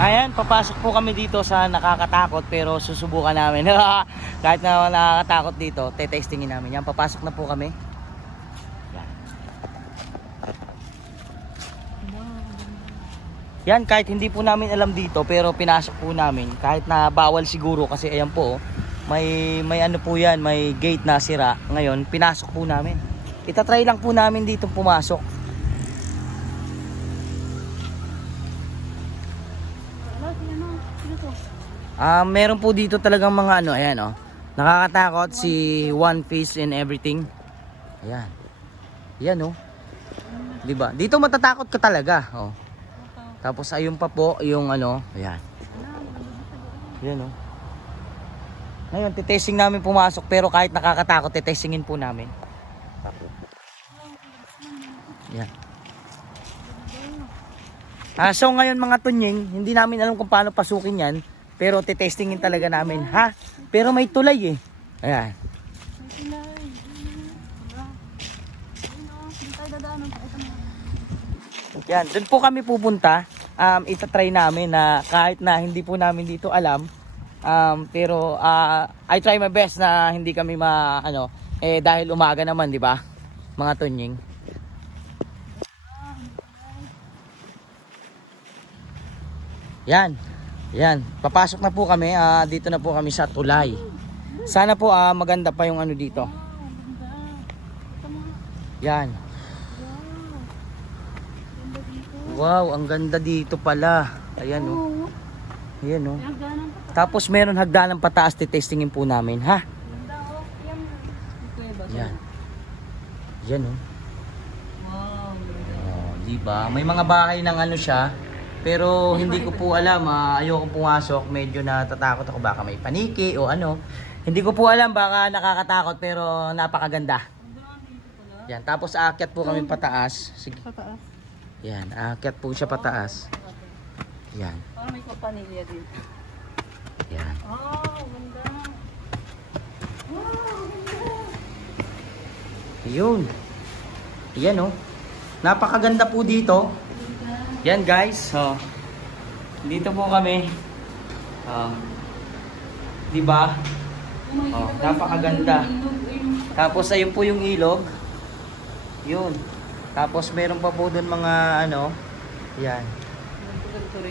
Ayan, papasok po kami dito sa nakakatakot pero susubukan namin. Kahit na nakakatakot dito, te-testingin namin. Yan, papasok na po kami. Yan. Yan, kahit hindi po namin alam dito pero pinasok po namin. Kahit na bawal siguro kasi ayan po, may ano po yan, may gate na sira. Ngayon, pinasok po namin. Itatry lang po namin dito pumasok. Meron po dito talagang mga ano, ayan oh. Nakakatakot si One Piece and everything. Ayan. Ayan oh. 'Di ba? Dito matatakot ka talaga, oh. Tapos ayun pa po yung ano, ayan. Ayan oh. Ngayon, titesting namin pumasok pero kahit nakakatakot, titestingin po namin. Ayan. So ngayon mga tunying, hindi namin alam kung paano pasukin 'yan. Pero titestingin talaga namin, ha? Pero may tulay eh. Ayan. Yan, doon po kami pupunta. Itatry namin na kahit na hindi po namin dito alam. Pero I try my best na hindi kami dahil umaga naman, di ba? Mga tunying. Yan. Yan, papasok na po kami. Dito na po kami sa tulay. Sana po maganda pa yung ano dito. Yan. Wow, ang ganda dito pala. Ayan oh. Ayan oh. Tapos meron hagdanan pataas, titestingin po namin, ha? Yan. Yan oh. Wow. Oh, diba? May mga bahay ng ano siya. Pero hindi ko po alam, ayoko pumasok, medyo natatakot ako baka may paniki o ano. Hindi ko po alam, baka nakakatakot pero napakaganda. Yan, tapos aakyat po kami pataas. Sige. Pataas. Yan, aakyat po siya pataas. Yan. Parang may kampanilya din. Yan. Oh, ganda. Wow, ganda. Yun. Yan oh. Napakaganda po dito. Yan guys, dito po kami. Di ba? Napakaganda. Tapos ayun po yung ilog. Yun. Tapos meron pa po doon mga ano. Yan.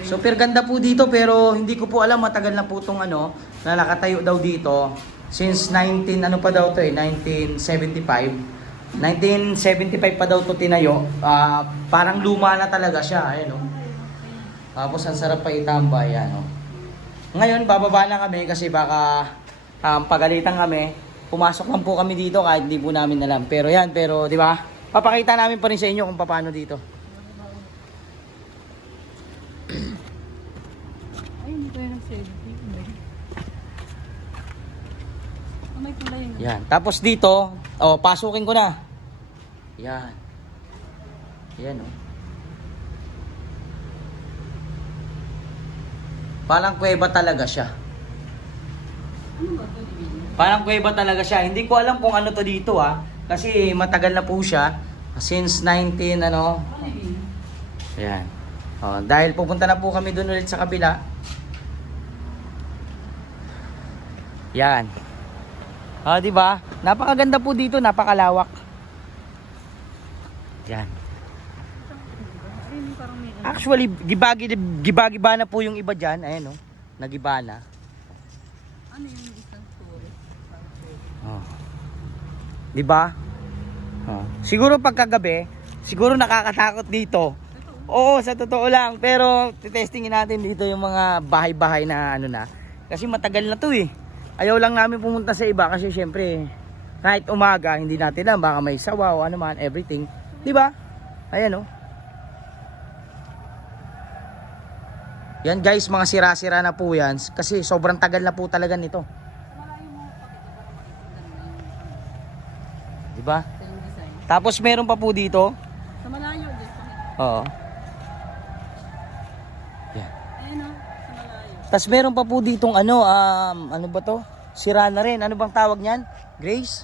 Super ganda po dito pero hindi ko po alam, matagal na po tong ano na nakatayo daw dito since 1975. 1975 pa daw to tinayo. Parang luma na talaga siya, ayun oh. Tapos ang sarap pa itambay, yan oh. Ngayon bababa na kami kasi baka pagalitan kami. Pumasok lang po kami dito kahit hindi po namin alam. Pero yan, di ba? Papakita namin pa rin sa inyo kung paano dito. Ay, hindi tayo nag-selfie. May kulay na. Yan. Tapos dito, pasukin ko na. Yan. Yan oh. Parang kuweba talaga siya. Parang kuweba talaga siya. Hindi ko alam kung ano to dito kasi matagal na po siya. Since 19 ano. Yan. Dahil pupunta na po kami doon ulit sa kabila. Yan. Di ba? Napakaganda po dito, napakalawak. Yan. Actually, giba na po yung iba diyan, ayan oh. Nagiba na. Ano yung isang story? Di ba? Siguro pagkagabi, siguro nakakatakot dito. Oo, sa totoo lang, pero titestingin natin dito yung mga bahay-bahay na ano na. Kasi matagal na 'to eh. Ayaw lang namin pumunta sa iba kasi syempre kahit umaga hindi natin alam baka may sawa o ano man, everything. 'Di ba? Ayan oh. Yan guys, mga sira-sira na po yan kasi sobrang tagal na po talaga nito. 'Di ba? Tapos meron pa po dito. Sa malayo din. Oo. Yan. Ayun oh, sa malayo. Tapos meron pa po ditong ano ba to? Sira na rin. Ano bang tawag niyan? Grace?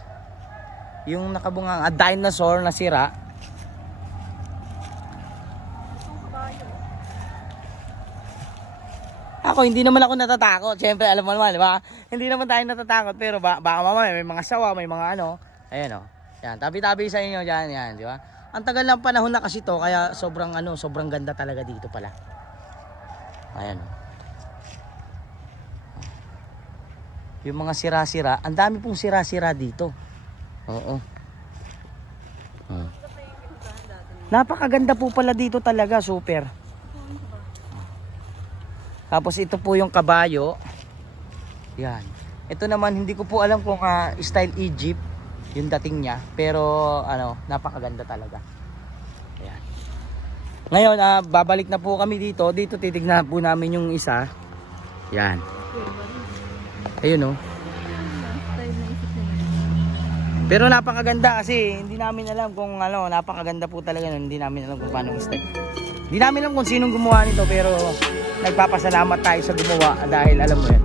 Yung nakabungang dinosaur na sira. Ako, hindi naman ako natatakot. Siyempre, alam mo naman, di ba? Hindi naman tayo natatakot. Pero baka mamaya may mga sawa, may mga ano. Ayan o. Yan, tabi-tabi sa inyo dyan. Yan, di ba? Ang tagal ng panahon na kasi to, kaya sobrang ganda talaga dito pala. Ayan o. Yung mga sira-sira, ang dami pong sira-sira dito. Oo. Napakaganda po pala dito talaga, super. Tapos ito po yung kabayo. Yan. Ito naman hindi ko po alam kung style Egypt yung dating niya, pero ano, napakaganda talaga. Ayan. Ngayon, babalik na po kami dito. Dito titignan po namin yung isa. Yan. Ayun oh. Style na isip nila. Pero napakaganda kasi hindi namin alam kung ano, napakaganda po talaga nun. Hindi namin alam kung paano yung style. Hindi namin alam kung sinong gumawa nito, pero nagpapasalamat tayo sa gumawa dahil alam mo yan.